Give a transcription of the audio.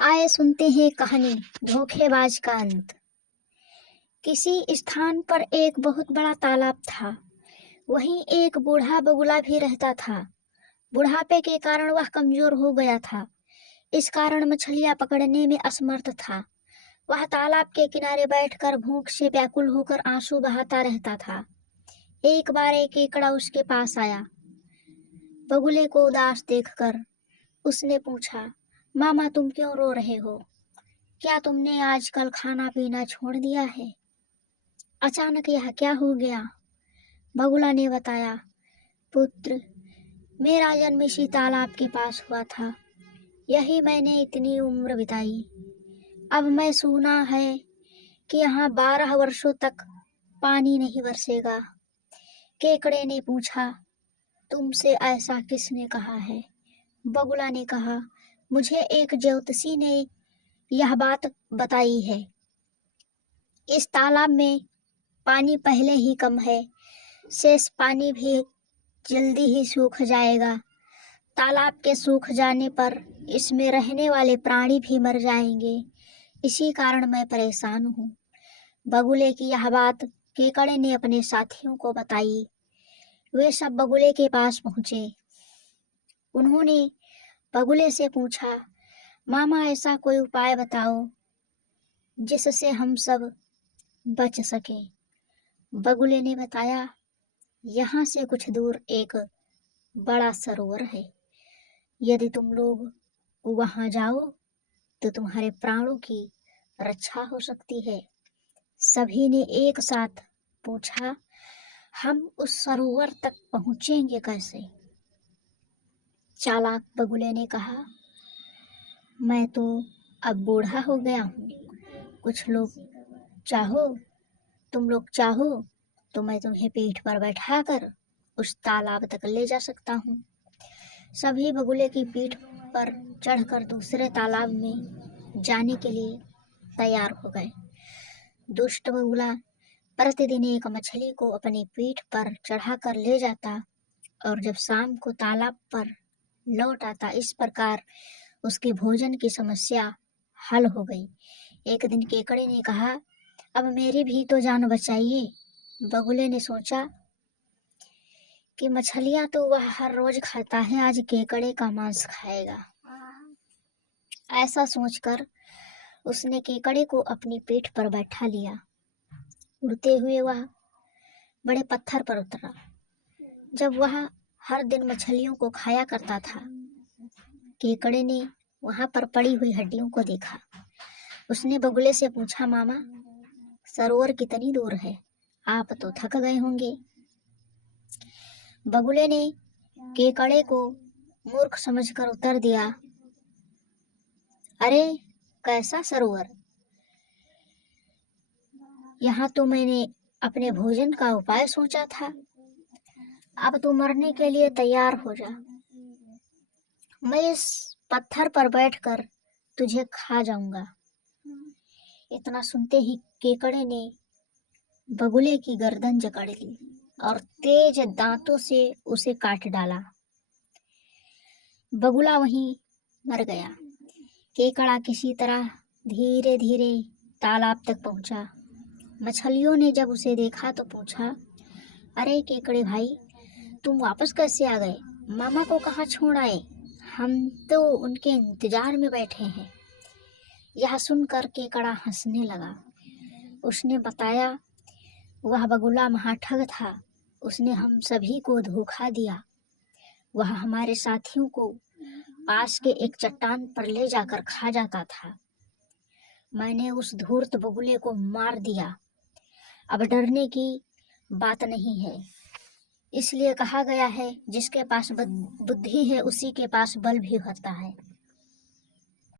आए सुनते हैं कहानी धोखेबाज का अंत। किसी स्थान पर एक बहुत बड़ा तालाब था। वहीं एक बूढ़ा बगुला भी रहता था। बुढ़ापे के कारण वह कमजोर हो गया था। इस कारण मछलियां पकड़ने में असमर्थ था। वह तालाब के किनारे बैठकर भूख से व्याकुल होकर आंसू बहाता रहता था। एक बार एक केकड़ा उसके पास आया। बगुले को उदास देखकर उसने पूछा, मामा तुम क्यों रो रहे हो? क्या तुमने आजकल खाना पीना छोड़ दिया है? अचानक यह क्या हो गया? बगुला ने बताया, पुत्र, मेरा जन्म इसी तालाब के पास हुआ था। यही मैंने इतनी उम्र बिताई। अब मैं सुना है कि यहाँ 12 वर्षों तक पानी नहीं बरसेगा। केकड़े ने पूछा, तुमसे ऐसा किसने कहा है? बगुला ने कहा, मुझे एक ज्योतिषी ने यह बात बताई है। इस तालाब में पानी पहले ही कम है। शेष पानी भी जल्दी ही सूख जाएगा। तालाब के सूख जाने पर इसमें रहने वाले प्राणी भी मर जाएंगे। इसी कारण मैं परेशान हूँ। बगुले की यह बात केकड़े ने अपने साथियों को बताई। वे सब बगुले के पास पहुंचे। उन्होंने बगुले से पूछा, मामा ऐसा कोई उपाय बताओ जिससे हम सब बच सकें। बगुले ने बताया, यहाँ से कुछ दूर एक बड़ा सरोवर है। यदि तुम लोग वहां जाओ तो तुम्हारे प्राणों की रक्षा हो सकती है। सभी ने एक साथ पूछा, हम उस सरोवर तक पहुंचेंगे कैसे? चालाक बगुले ने कहा, मैं तो अब बूढ़ा हो गया हूँ। कुछ लोग चाहो तुम लोग चाहो तो मैं तुम्हें पीठ पर बैठाकर उस तालाब तक ले जा सकता हूँ। सभी बगुले की पीठ पर चढ़कर दूसरे तालाब में जाने के लिए तैयार हो गए। दुष्ट बगुला प्रतिदिन एक मछली को अपनी पीठ पर चढ़ाकर ले जाता और जब शाम को तालाब पर लौट आता। इस प्रकार उसके भोजन की समस्या हल हो गई। एक दिन केकड़े ने कहा, अब मेरी भी तो जान बचाइए। बगुले ने सोचा कि मछलियां तो वह हर रोज खाता है, आज केकड़े का मांस खाएगा। ऐसा सोचकर उसने केकड़े को अपनी पीठ पर बैठा लिया। उड़ते हुए वह बड़े पत्थर पर उतरा। जब वह हर दिन मछलियों को खाया करता था, केकड़े ने वहां पर पड़ी हुई हड्डियों को देखा। उसने बगुले से पूछा, मामा सरोवर कितनी दूर है? आप तो थक गए होंगे। बगुले ने केकड़े को मूर्ख समझकर उत्तर दिया, अरे कैसा सरोवर? यहाँ तो मैंने अपने भोजन का उपाय सोचा था। अब तू मरने के लिए तैयार हो जा। मैं इस पत्थर पर बैठकर तुझे खा जाऊंगा। इतना सुनते ही केकड़े ने बगुले की गर्दन जकड़ ली और तेज दांतों से उसे काट डाला। बगुला वहीं मर गया। केकड़ा किसी तरह धीरे धीरे तालाब तक पहुंचा। मछलियों ने जब उसे देखा तो पूछा, अरे केकड़े भाई, तुम वापस कैसे आ गए? मामा को कहाँ छोड़ आए? हम तो उनके इंतजार में बैठे हैं। यह सुनकर केकड़ा हंसने लगा। उसने बताया, वह बगुला महाठग था। उसने हम सभी को धोखा दिया। वह हमारे साथियों को पास के एक चट्टान पर ले जाकर खा जाता था। मैंने उस धूर्त बगुले को मार दिया। अब डरने की बात नहीं है। इसलिए कहा गया है, जिसके पास बुद्धि है उसी के पास बल भी होता है।